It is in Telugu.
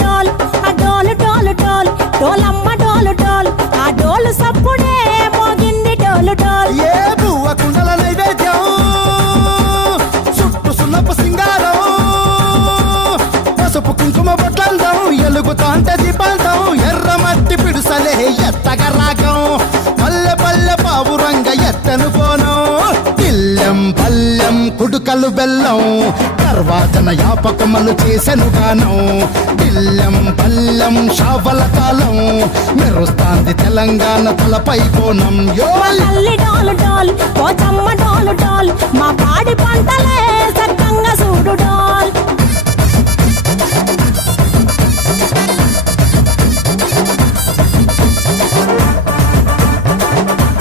డోల్ ఆ డోలు డోలు డోల్ డోలమ్మ డోలు డోల్ ఆ డోలు సప్పుడే మోగింది డోలు డోల్ ఏ బువ్వ కుండల నైవేద్యం చుట్టు సున్నపు సింగారం పసుపు కుంకుమ బొట్లందం ఎలుగుతాంటే దీపాంతం ఎర్ర మట్టి పిడుసలే ఎత్తగ రాగం పల్లె పల్లె పావురంగ ఎత్తను పోనం ఇల్లెం పల్లెం కుడుకలు బెల్లం తర్వాతన యాపకమలు చేసెను గానం ఇల్లెం పల్లెం షావల కాలం మెరుస్తాంది తెలంగాణ తలపై కోణం తల్లి డోలు డోల్ పోచమ్మ డోలు డోల్ మా పాడి పంటలే